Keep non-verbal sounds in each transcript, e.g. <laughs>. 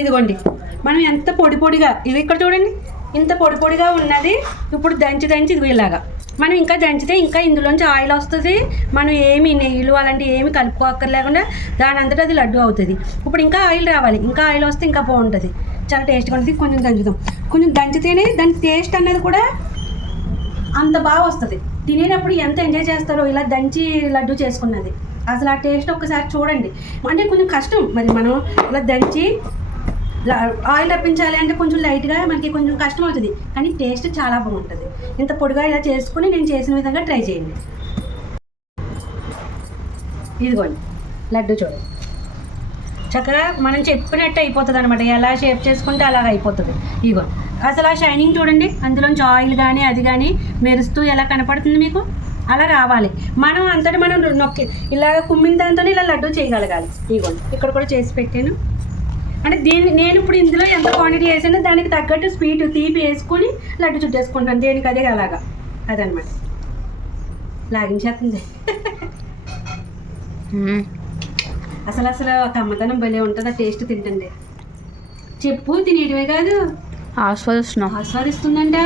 ఇదిగోండి. మనం ఎంత పొడి పొడిగా ఇది ఇక్కడ చూడండి. ఇంత పొడి పొడిగా ఉన్నది. ఇప్పుడు దంచి దంచి ఇదిగో ఇలాగా. మనం ఇంకా దంచితే ఇంకా ఇందులోంచి ఆయిల్ వస్తుంది. మనం ఏమి నెయ్యిలు అలాంటివి ఏమి కలుపుకోక్కర్లేకుండా దాని అంతటా అది లడ్డు అవుతుంది. ఇప్పుడు ఇంకా ఆయిల్ రావాలి. ఇంకా ఆయిల్ వస్తే ఇంకా బాగుంటుంది. చాలా టేస్ట్గా ఉంటుంది. కొంచెం దంచుతాం కొంచెం దంచితేనే దాని టేస్ట్ అన్నది కూడా అంత బాగా వస్తుంది. తినేటప్పుడు ఎంత ఎంజాయ్ చేస్తారో ఇలా దంచి లడ్డు చేసుకున్నది. అసలు ఆ టేస్ట్ ఒకసారి చూడండి. అంటే కొంచెం కష్టం. మరి మనం ఇలా దంచి ఆయిల్ రప్పించాలి అంటే కొంచెం లైట్గా మనకి కొంచెం కష్టం అవుతుంది కానీ టేస్ట్ చాలా బాగుంటుంది. ఇంత పొడిగా ఇలా చేసుకుని నేను చేసిన విధంగా ట్రై చేయండి. ఇదిగోండి లడ్డు చూడండి చక్కగా మనం చెప్పినట్టు అయిపోతుంది అనమాట ఎలా షేప్ చేసుకుంటే అలాగ అయిపోతుంది. ఇగో అసలు ఆ షైనింగ్ చూడండి. అందులోంచి ఆయిల్ కానీ అది కానీ మెరుస్తూ ఎలా కనపడుతుంది మీకు? అలా రావాలి. మనం అంతటి మనం నొక్కి ఇలాగ కుమ్మిన దాంతోనే ఇలా లడ్డు చేయగలగాలి. ఇగోండి ఇక్కడ కూడా చేసి పెట్టాను. అంటే దీన్ని నేను ఇప్పుడు ఇందులో ఎంత క్వాంటిటీ వేసానో దానికి తగ్గట్టు స్వీట్ తీపి వేసుకొని లడ్డు చుట్టేసుకుంటాను. దేనికి? అదే అలాగా. అదనమాట లాగించేస్తుంది. అసలు అసలు ఒక అమ్మతనం భలే ఉంటుంది ఆ టేస్ట్ తింటుండే. చెప్పు తినేయడమే కాదు. ఆస్వాదిస్తున్నాం. ఆస్వాదిస్తుందంట.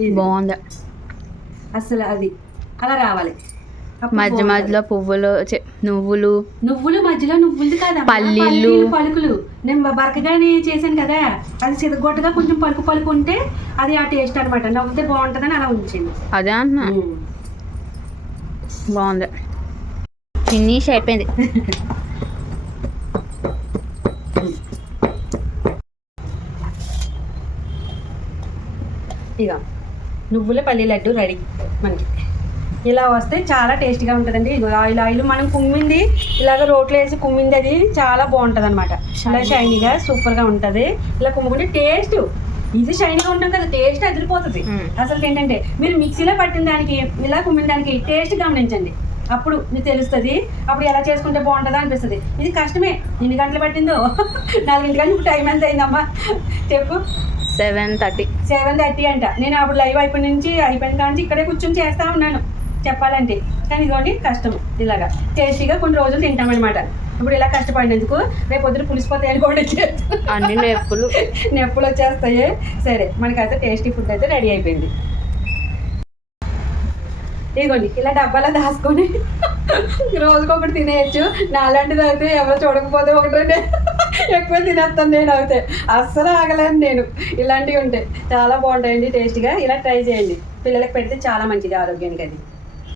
ఇది. బాగుంది. అసలు అది అలా రావాలి. మధ్య. మధ్యలో పువ్వులు నువ్వులు. నువ్వులు మధ్యలో నువ్వులు కదా పల్లీలు. పలుకులు. నేను బరకగానే చేశాను కదా అది చితగొట్టగా కొంచెం పలుకు పలుకు ఉంటే అది ఆ టేస్ట్ అనమాట నవ్వుతే బాగుంటుందని అలా ఉంచింది. అదే అన్న. బాగుంది. ఫినిష్ అయిపోయింది. ఇక నువ్వుల పల్లి లడ్డు రెడీ మనకి. ఇలా వస్తే చాలా టేస్టీగా ఉంటుందండి. ఆయిల్ ఆయిల్ మనం కుమ్మింది ఇలాగ రోట్లో వేసి కుమ్మింది అది చాలా బాగుంటుంది అనమాట ఇలా షైనీగా సూపర్గా ఉంటుంది. ఇలా కుమ్ముకుంటే టేస్ట్. ఇది షైనీగా ఉంటాం కదా టేస్ట్ అదిరిపోతుంది. మ్మ్. అసలు ఏంటంటే మీరు మిక్సీలో పట్టిన దానికి ఇలా కుమ్మిన దానికి టేస్ట్ గమనించండి. అప్పుడు మీకు తెలుస్తుంది అప్పుడు ఎలా చేసుకుంటే బాగుంటుందో అనిపిస్తుంది. ఇది కష్టమే. ఎన్ని గంటలు పట్టిందో? <laughs> నాలుగింటి గంటలు టైం ఎంత అయిందమ్మా? చెప్పు. Seven thirty. సెవెన్ థర్టీ అంట. నేను అప్పుడు లైవ్ అయిపోయిన నుంచి అయిపోయిన కానీ ఇక్కడే కూర్చొని చేస్తా ఉన్నాను. చెప్పాలంటే. కానీ ఇదిగోండి కష్టం. ఇలాగా. టేస్టీగా కొన్ని రోజులు తింటామన్నమాట ఇప్పుడు ఇలా కష్టపడినందుకు రేపు పొద్దున పులిసిపోతాయి అనుకోండి అన్ని నొప్పులు. నొప్పులు వచ్చేస్తాయి. సరే మనకైతే టేస్టీ ఫుడ్ అయితే రెడీ అయిపోయింది. ఇదిగోండి ఇలా డబ్బాలో దాచుకొని రోజుకొకటి తినేయచ్చు. నాలాంటిది అయితే ఎవరు చూడకపోతే ఒకటి రెండు ఎక్కువ తినేస్తాను నేను అయితే. అస్సలు ఆగలేను నేను. ఇలాంటివి ఉంటాయి చాలా బాగుంటాయండి టేస్టీగా. ఇలా ట్రై చేయండి. పిల్లలకి పెడితే చాలా మంచిది ఆరోగ్యానికి అది